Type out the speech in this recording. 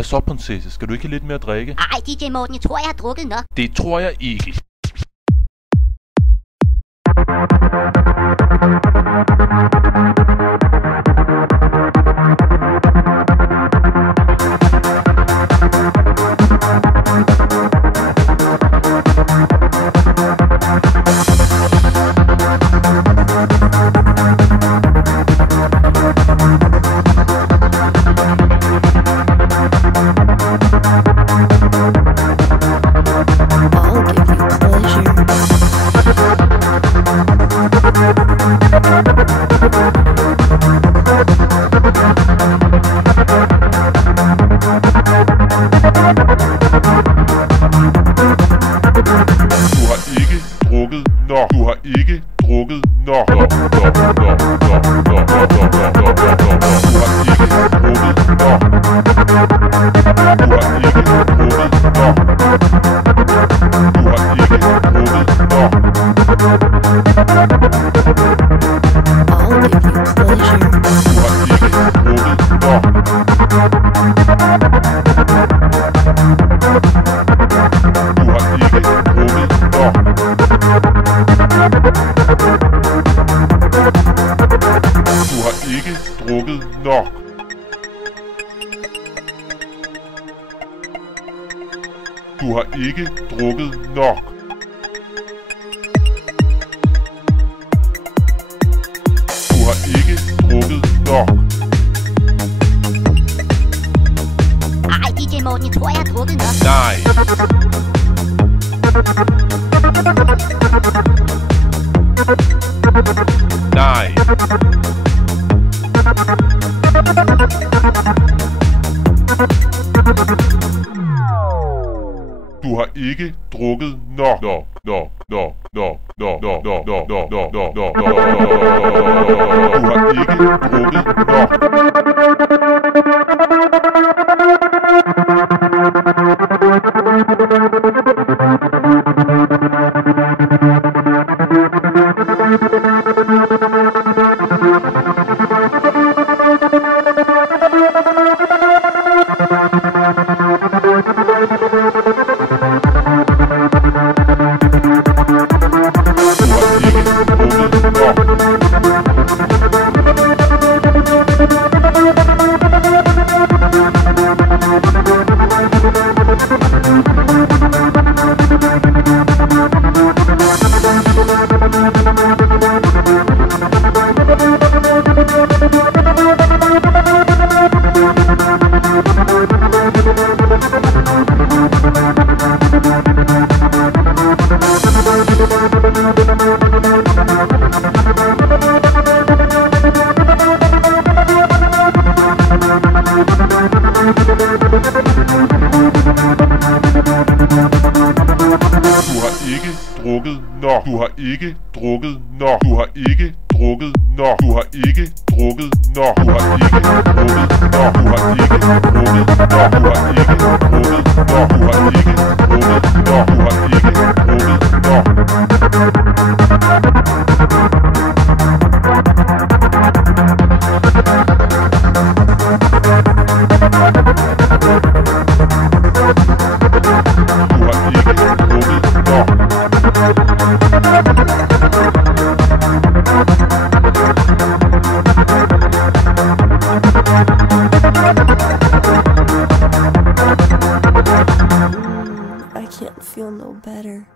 Hvad så, prinsesse? Skal du ikke have lidt mere at drikke? Ej, DJ Morten, jeg tror, jeg har drukket nok. Det tror jeg ikke. Du har ikke drukket nok. Du har ikke drukket nok. Du har ikke drukket nok. Du har ikke drukket nok. Ej, DJ Morten, jeg tror, jeg har drukket nok. Nej. Nej. Du har ikke drukket nok. Du har ikke drukket nok. Du har ikke drukket nok. Du har ikke drukket nok. Du har ikke drukket nok. Du har ikke drukket nok. Du har ikke drukket nok. Du har ikke drukket nok. Du har ikke drukket nok. Du har ikke I can't feel no better.